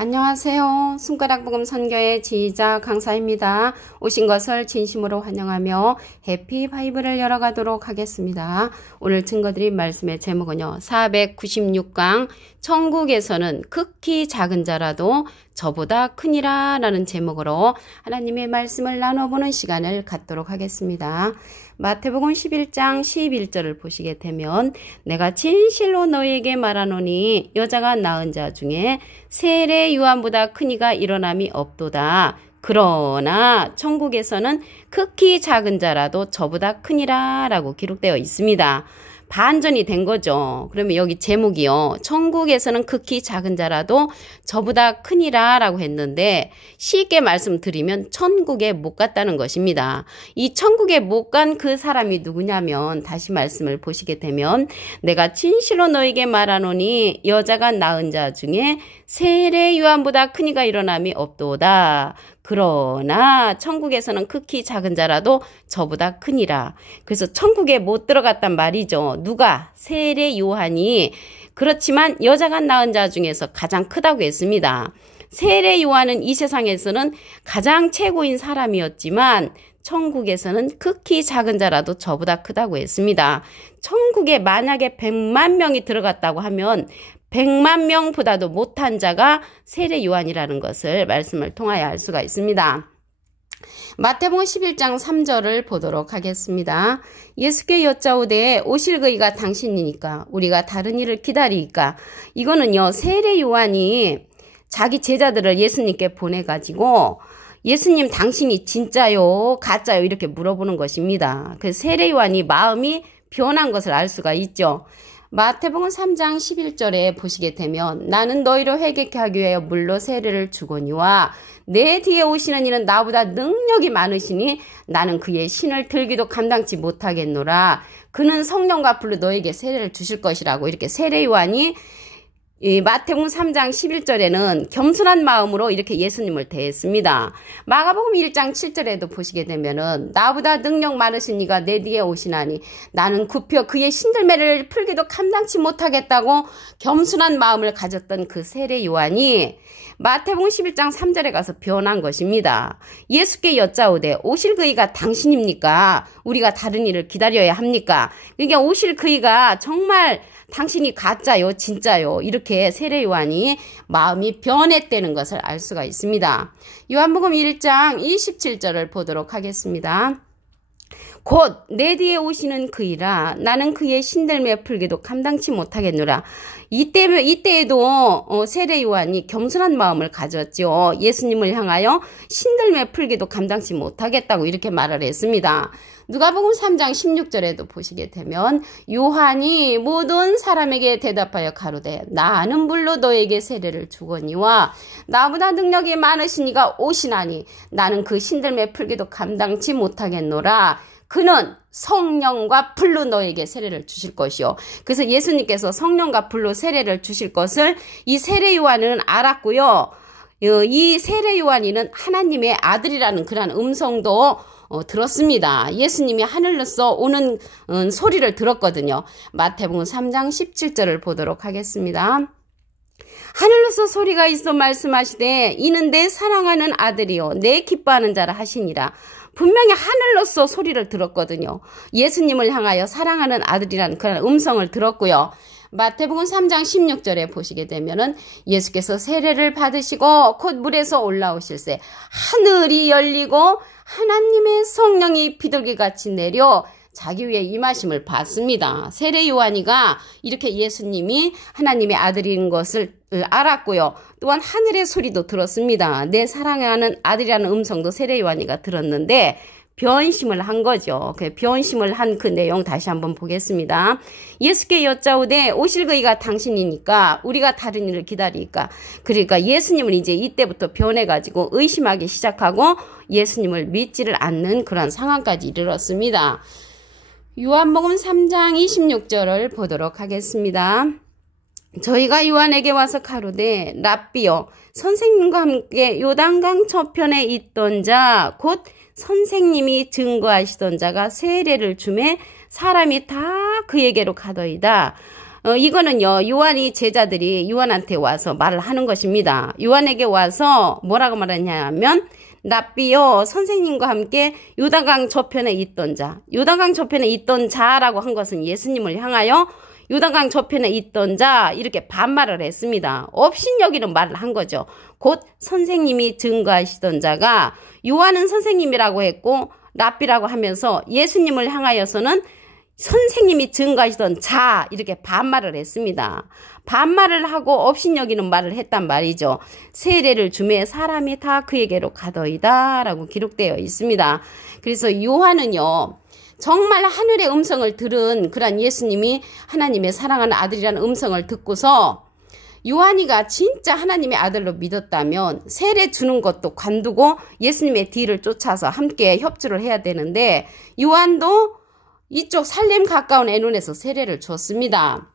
안녕하세요. 손가락복음 선교의 지휘자 강사입니다. 오신 것을 진심으로 환영하며 해피 바이블을 열어가도록 하겠습니다. 오늘 증거드린 말씀의 제목은요. 496강 천국에서는 극히 작은 자라도 저보다 크니라 라는 제목으로 하나님의 말씀을 나눠보는 시간을 갖도록 하겠습니다. 마태복음 11장 11절을 보시게 되면 내가 진실로 너희에게 말하노니 여자가 낳은 자 중에 세례 요한보다 큰 이가 일어남이 없도다. 그러나 천국에서는 극히 작은 자라도 저보다 크니라 라고 기록되어 있습니다. 반전이 된 거죠. 그러면 여기 제목이요. 천국에서는 극히 작은 자라도 저보다 크니라 라고 했는데 쉽게 말씀드리면 천국에 못 갔다는 것입니다. 이 천국에 못 간 그 사람이 누구냐면 다시 말씀을 보시게 되면 내가 진실로 너에게 말하노니 여자가 낳은 자 중에 세례 요한보다 큰 이가 일어남이 없도다. 그러나 천국에서는 극히 작은 자라도 저보다 크니라. 그래서 천국에 못 들어갔단 말이죠. 누가? 세례 요한이. 그렇지만 여자가 낳은 자 중에서 가장 크다고 했습니다. 세례 요한은 이 세상에서는 가장 최고인 사람이었지만 천국에서는 극히 작은 자라도 저보다 크다고 했습니다. 천국에 만약에 100만 명이 들어갔다고 하면 100만 명보다도 못한 자가 세례 요한이라는 것을 말씀을 통하여 알 수가 있습니다. 마태복음 11장 3절을 보도록 하겠습니다. 예수께 여짜오되 오실 그이가 당신이니까 우리가 다른 일을 기다리니까. 이거는요, 세례 요한이 자기 제자들을 예수님께 보내가지고 예수님 당신이 진짜요 가짜요 이렇게 물어보는 것입니다. 그래서 세례 요한이 마음이 변한 것을 알 수가 있죠. 마태복음 3장 11절에 보시게 되면 나는 너희를 회개케 하기 위하여 물로 세례를 주거니와 내 뒤에 오시는 이는 나보다 능력이 많으시니 나는 그의 신을 들기도 감당치 못하겠노라. 그는 성령과 불로 너에게 세례를 주실 것이라고 이렇게 세례 요한이 이 마태복음 3장 11절에는 겸손한 마음으로 이렇게 예수님을 대했습니다. 마가복음 1장 7절에도 보시게 되면은 나보다 능력 많으신 이가 내 뒤에 오시나니 나는 굽혀 그의 신들매를 풀기도 감당치 못하겠다고 겸손한 마음을 가졌던 그 세례 요한이 마태복음 11장 3절에 가서 변한 것입니다. 예수께 여짜오되 오실 그이가 당신입니까? 우리가 다른 일을 기다려야 합니까? 그러니까 오실 그이가 정말 당신이 가짜요 진짜요 이렇게 세례 요한이 마음이 변했다는 것을 알 수가 있습니다. 요한복음 1장 27절을 보도록 하겠습니다. 곧 내 뒤에 오시는 그이라 나는 그의 신들매 풀기도 감당치 못하겠노라. 이때에도 세례 요한이 겸손한 마음을 가졌죠. 예수님을 향하여 신들매 풀기도 감당치 못하겠다고 이렇게 말을 했습니다. 누가복음 3장 16절에도 보시게 되면 요한이 모든 사람에게 대답하여 가로되 나는 물로 너에게 세례를 주거니와 나보다 능력이 많으시니가 오시나니 나는 그 신들매 풀기도 감당치 못하겠노라. 그는 성령과 불로 너에게 세례를 주실 것이요. 그래서 예수님께서 성령과 불로 세례를 주실 것을 이 세례 요한은 알았고요. 이 세례 요한이는 하나님의 아들이라는 그런 음성도 들었습니다. 예수님이 하늘로서 오는 소리를 들었거든요. 마태복음 3장 17절을 보도록 하겠습니다. 하늘로서 소리가 있어 말씀하시되 이는 내 사랑하는 아들이요 내 기뻐하는 자라 하시니라. 분명히 하늘로서 소리를 들었거든요. 예수님을 향하여 사랑하는 아들이라는 그런 음성을 들었고요. 마태복음 3장 16절에 보시게 되면은 예수께서 세례를 받으시고 곧 물에서 올라오실새 하늘이 열리고 하나님의 성령이 비둘기같이 내려 자기 위에 임하심을 받습니다. 세례 요한이가 이렇게 예수님이 하나님의 아들인 것을 알았고요. 또한 하늘의 소리도 들었습니다. 내 사랑하는 아들이라는 음성도 세례 요한이가 들었는데 변심을 한 거죠. 그 변심을 한 그 내용 다시 한번 보겠습니다. 예수께 여짜오되 오실 그이가 당신이니까 우리가 다른 일을 기다리니까. 그러니까 예수님을 이제 이때부터 변해가지고 의심하기 시작하고 예수님을 믿지를 않는 그런 상황까지 이르렀습니다. 요한복음 3장 26절을 보도록 하겠습니다. 저희가 요한에게 와서 가로되 랍비여 선생님과 함께 요단강 저편에 있던 자 곧 선생님이 증거하시던 자가 세례를 주매 사람이 다 그에게로 가더이다. 이거는요, 요한이 제자들이 요한한테 와서 말을 하는 것입니다. 요한에게 와서 뭐라고 말하냐면, 랍비요, 선생님과 함께 요단강 저편에 있던 자. 요단강 저편에 있던 자라고 한 것은 예수님을 향하여 요단강 저편에 있던 자, 이렇게 반말을 했습니다. 업신여기는 말을 한 거죠. 곧 선생님이 증거하시던 자가 요한은 선생님이라고 했고 랍비라고 하면서 예수님을 향하여서는 선생님이 증거하시던 자, 이렇게 반말을 했습니다. 반말을 하고 업신여기는 말을 했단 말이죠. 세례를 주매 사람이 다 그에게로 가더이다 라고 기록되어 있습니다. 그래서 요한은요, 정말 하늘의 음성을 들은 그런 예수님이 하나님의 사랑하는 아들이라는 음성을 듣고서 요한이가 진짜 하나님의 아들로 믿었다면 세례 주는 것도 관두고 예수님의 뒤를 쫓아서 함께 협조를 해야 되는데, 요한도 이쪽 살렘 가까운 에논에서 세례를 줬습니다.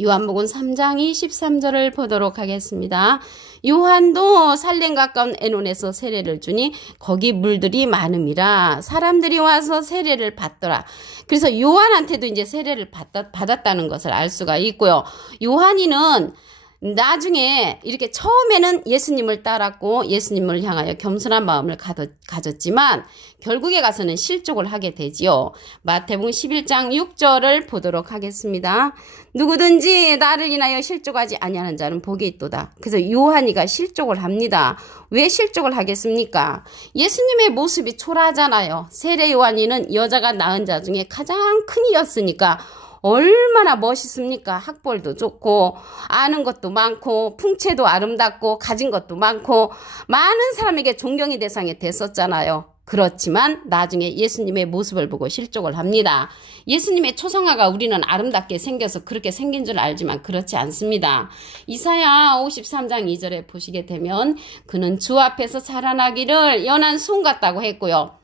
요한복음 3장 23절을 보도록 하겠습니다. 요한도 살렘 가까운 에논에서 세례를 주니 거기 물들이 많음이라 사람들이 와서 세례를 받더라. 그래서 요한한테도 이제 세례를 받았다는 것을 알 수가 있고요. 요한이는 나중에 이렇게 처음에는 예수님을 따랐고 예수님을 향하여 겸손한 마음을 가졌지만 결국에 가서는 실족을 하게 되지요. 마태복음 11장 6절을 보도록 하겠습니다. 누구든지 나를 인하여 실족하지 아니하는 자는 복이 있도다. 그래서 요한이가 실족을 합니다. 왜 실족을 하겠습니까? 예수님의 모습이 초라하잖아요. 세례 요한이는 여자가 낳은 자 중에 가장 큰 이였으니까 얼마나 멋있습니까? 학벌도 좋고 아는 것도 많고 풍채도 아름답고 가진 것도 많고 많은 사람에게 존경의 대상이 됐었잖아요. 그렇지만 나중에 예수님의 모습을 보고 실족을 합니다. 예수님의 초상화가 우리는 아름답게 생겨서 그렇게 생긴 줄 알지만 그렇지 않습니다. 이사야 53장 2절에 보시게 되면 그는 주 앞에서 자라나기를 연한 송 같다고 했고요.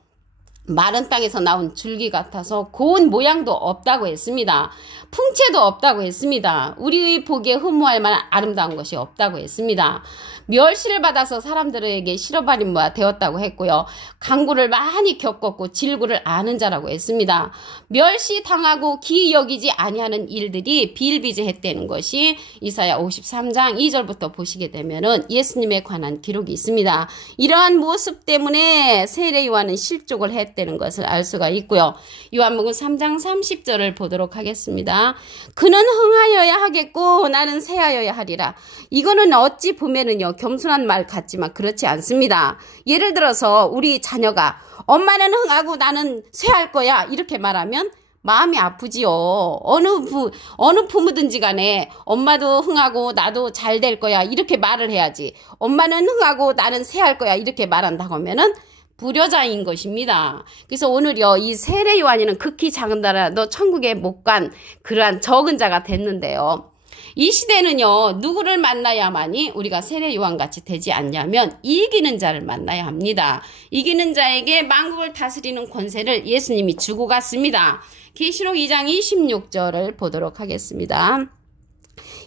마른 땅에서 나온 줄기 같아서 고운 모양도 없다고 했습니다. 풍채도 없다고 했습니다. 우리의 보기에 흠모할 만한 아름다운 것이 없다고 했습니다. 멸시를 받아서 사람들에게 실어버린 바 되었다고 했고요. 강구를 많이 겪었고 질구를 아는 자라고 했습니다. 멸시당하고 기이 여기지 아니하는 일들이 비일비재했다는 것이 이사야 53장 2절부터 보시게 되면은 예수님에 관한 기록이 있습니다. 이러한 모습 때문에 세례 요한은 실족을 했다는 것을 알 수가 있고요. 요한복음 3장 30절을 보도록 하겠습니다. 그는 흥하여야 하겠고 나는 쇠하여야 하리라. 이거는 어찌 보면은요, 겸손한 말 같지만 그렇지 않습니다. 예를 들어서 우리 자녀가 엄마는 흥하고 나는 쇠할 거야 이렇게 말하면 마음이 아프지요. 어느 부모든지 간에 엄마도 흥하고 나도 잘 될 거야 이렇게 말을 해야지, 엄마는 흥하고 나는 쇠할 거야 이렇게 말한다고 하면은 불효자인 것입니다. 그래서 오늘요, 이 세례 요한이는 극히 작은 나라 너 천국에 못 간 그러한 적은 자가 됐는데요. 이 시대는요, 누구를 만나야만이 우리가 세례 요한같이 되지 않냐면 이기는 자를 만나야 합니다. 이기는 자에게 만국을 다스리는 권세를 예수님이 주고 갔습니다. 계시록 2장 26절을 보도록 하겠습니다.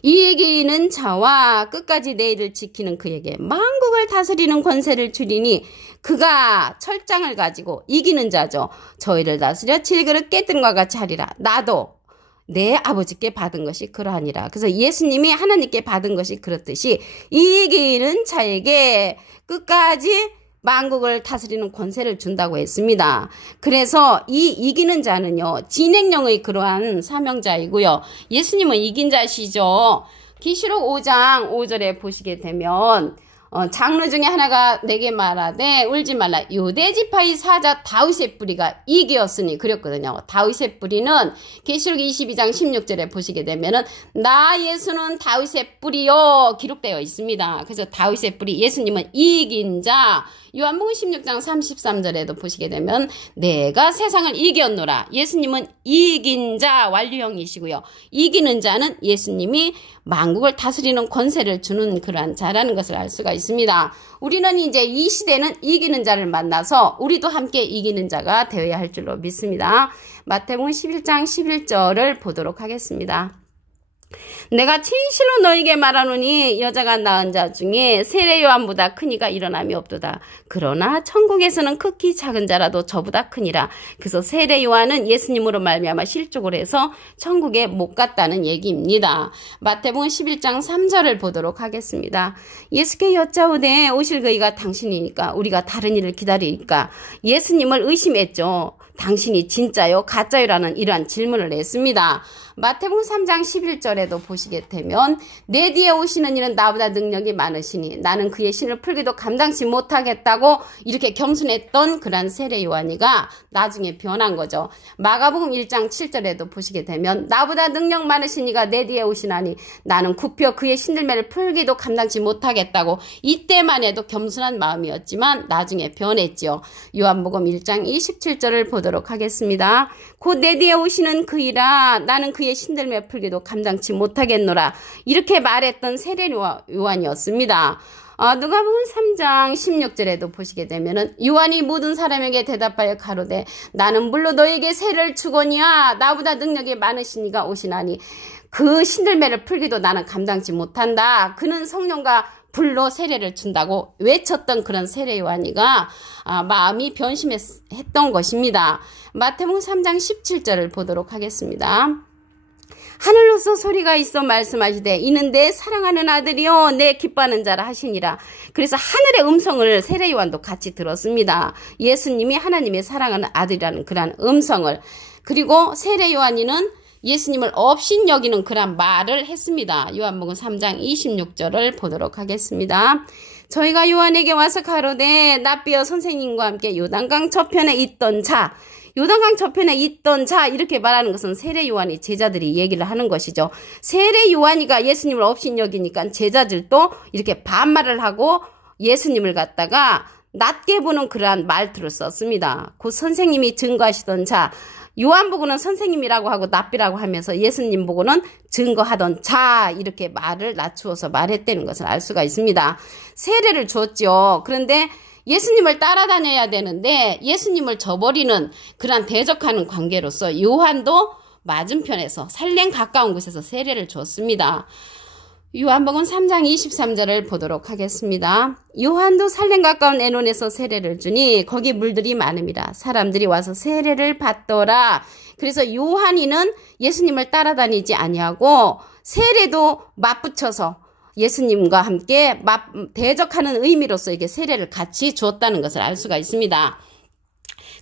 이기는 자와 끝까지 내 일을 지키는 그에게 만국을 다스리는 권세를 주리니 그가 철장을 가지고 이기는 자죠. 저희를 다스려 질그릇 깨뜨림과 같이 하리라. 나도 내 아버지께 받은 것이 그러하니라. 그래서 예수님이 하나님께 받은 것이 그렇듯이 이기는 자에게 끝까지 만국을 다스리는 권세를 준다고 했습니다. 그래서 이 이기는 자는요, 진행령의 그러한 사명자이고요. 예수님은 이긴 자시죠. 계시록 5장 5절에 보시게 되면 장로 중에 하나가 내게 말하되 울지 말라. 유대지파의 사자 다윗의 뿌리가 이기었으니 그랬거든요. 다윗의 뿌리는 계시록 22장 16절에 보시게 되면은 나 예수는 다윗의 뿌리요 기록되어 있습니다. 그래서 다윗의 뿌리, 예수님은 이긴 자. 요한복음 16장 33절에도 보시게 되면 내가 세상을 이겼노라. 예수님은 이긴 자 완료형이시고요. 이기는 자는 예수님이 만국을 다스리는 권세를 주는 그러한 자라는 것을 알 수가 있습니다. 우리는 이제 이 시대는 이기는 자를 만나서 우리도 함께 이기는 자가 되어야 할 줄로 믿습니다. 마태복음 11장 11절을 보도록 하겠습니다. 내가 진실로 너에게 말하노니 여자가 낳은 자 중에 세례 요한보다 큰 이가 일어남이 없도다. 그러나 천국에서는 극히 작은 자라도 저보다 크니라. 그래서 세례 요한은 예수님으로 말미암아 실족을 해서 천국에 못 갔다는 얘기입니다. 마태복음 11장 3절을 보도록 하겠습니다. 예수께 여짜오되 오실 그이가 당신이니까 우리가 다른 이를 기다리니까 예수님을 의심했죠. 당신이 진짜요? 가짜요라는 이러한 질문을 냈습니다. 마태복음 3장 11절에도 보시게 되면 내 뒤에 오시는 이는 나보다 능력이 많으시니 나는 그의 신을 풀기도 감당치 못하겠다고 이렇게 겸손했던 그런 세례 요한이가 나중에 변한 거죠. 마가복음 1장 7절에도 보시게 되면 나보다 능력 많으신 이가 내 뒤에 오시나니 나는 굽혀 그의 신들매를 풀기도 감당치 못하겠다고 이때만 해도 겸손한 마음이었지만 나중에 변했죠. 요한복음 1장 27절을 보도록 하겠습니다. 곧 내 뒤에 오시는 그이라 나는 그의 신들매 풀기도 감당치 못하겠노라. 이렇게 말했던 세례 요한이었습니다. 누가복음 3장 16절에도 보시게 되면은 요한이 모든 사람에게 대답하여 가로되 나는 물로 너에게 세례를 주거니와 나보다 능력이 많으신 이가 오시나니 그 신들매를 풀기도 나는 감당치 못한다. 그는 성령과 불로 세례를 준다고 외쳤던 그런 세례 요한이가 마음이 변심했던 것입니다. 마태복음 3장 17절을 보도록 하겠습니다. 하늘로서 소리가 있어 말씀하시되 이는 내 사랑하는 아들이요 내 기뻐하는 자라 하시니라. 그래서 하늘의 음성을 세례 요한도 같이 들었습니다. 예수님이 하나님의 사랑하는 아들이라는 그런 음성을. 그리고 세례 요한이는 예수님을 업신 여기는 그런 말을 했습니다. 요한복음 3장 26절을 보도록 하겠습니다. 저희가 요한에게 와서 가로되 납비어 선생님과 함께 요단강 저편에 있던 자, 요단강 저편에 있던 자 이렇게 말하는 것은 세례 요한이 제자들이 얘기를 하는 것이죠. 세례 요한이가 예수님을 업신 여기니까 제자들도 이렇게 반말을 하고 예수님을 갖다가 낮게 보는 그러한 말투를 썼습니다. 곧 선생님이 증거하시던 자, 요한보고는 선생님이라고 하고 납비라고 하면서 예수님 보고는 증거하던 자 이렇게 말을 낮추어서 말했다는 것을 알 수가 있습니다. 세례를 주었죠. 그런데 예수님을 따라다녀야 되는데 예수님을 저버리는 그런 대적하는 관계로서 요한도 맞은편에서 살렘 가까운 곳에서 세례를 줬습니다. 요한복음 3장 23절을 보도록 하겠습니다. 요한도 살렘 가까운 에논에서 세례를 주니 거기 물들이 많음이라 사람들이 와서 세례를 받더라. 그래서 요한이는 예수님을 따라다니지 아니하고 세례도 맞붙여서 예수님과 함께 대적하는 의미로서 이게 세례를 같이 주었다는 것을 알 수가 있습니다.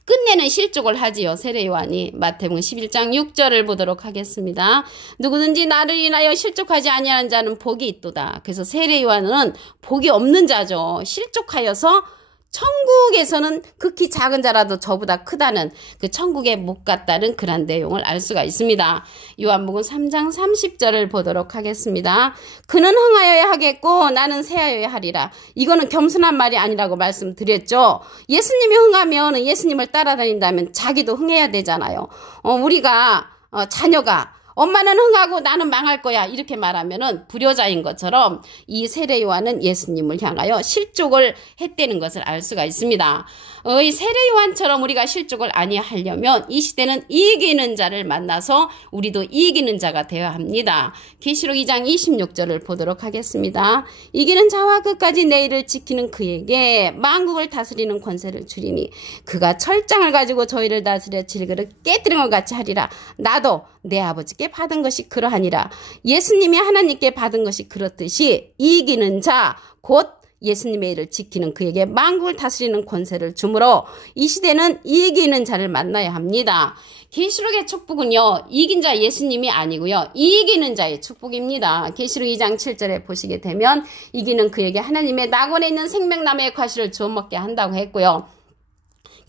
끝내는 실족을 하지요. 세례 요한이. 마태복음 11장 6절을 보도록 하겠습니다. 누구든지 나를 인하여 실족하지 아니하는 자는 복이 있도다. 그래서 세례 요한은 복이 없는 자죠. 실족하여서 천국에서는 극히 작은 자라도 저보다 크다는 그 천국에 못 갔다는 그런 내용을 알 수가 있습니다. 요한복음 3장 30절을 보도록 하겠습니다. 그는 흥하여야 하겠고 나는 쇠하여야 하리라. 이거는 겸손한 말이 아니라고 말씀드렸죠. 예수님이 흥하면 예수님을 따라다닌다면 자기도 흥해야 되잖아요. 우리가 자녀가 엄마는 흥하고 나는 망할 거야 이렇게 말하면은 불효자인 것처럼 이 세례 요한은 예수님을 향하여 실족을 했다는 것을 알 수가 있습니다. 이 세례 요한처럼 우리가 실족을 아니하려면 이 시대는 이기는 자를 만나서 우리도 이기는 자가 되어야 합니다. 계시록 2장 26절을 보도록 하겠습니다. 이기는 자와 끝까지 내 일을 지키는 그에게 만국을 다스리는 권세를 주리니 그가 철장을 가지고 저희를 다스려 질그릇 깨뜨린 것 같이 하리라. 나도 내 아버지께 받은 것이 그러하니라. 예수님이 하나님께 받은 것이 그렇듯이 이기는 자 곧 예수님의 일을 지키는 그에게 만국을 다스리는 권세를 주므로 이 시대는 이기는 자를 만나야 합니다. 계시록의 축복은요. 이긴 자 예수님이 아니고요. 이기는 자의 축복입니다. 계시록 2장 7절에 보시게 되면 이기는 그에게 하나님의 낙원에 있는 생명나무의 과실을 주워 먹게 한다고 했고요.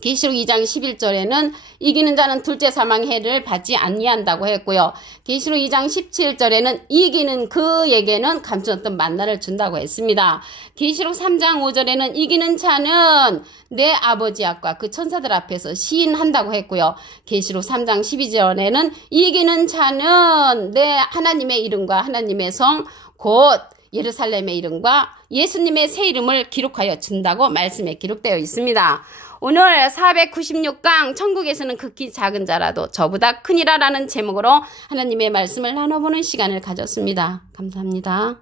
계시록 2장 11절에는 이기는 자는 둘째 사망의 해를 받지 아니한다고 했고요. 계시록 2장 17절에는 이기는 그에게는 감추었던 만나를 준다고 했습니다. 계시록 3장 5절에는 이기는 자는 내 아버지 앞과 그 천사들 앞에서 시인한다고 했고요. 계시록 3장 12절에는 이기는 자는 내 하나님의 이름과 하나님의 성 곧 예루살렘의 이름과 예수님의 새 이름을 기록하여 준다고 말씀에 기록되어 있습니다. 오늘 496강 천국에서는 극히 작은 자라도 저보다 크니라 라는 제목으로 하나님의 말씀을 나눠보는 시간을 가졌습니다. 감사합니다.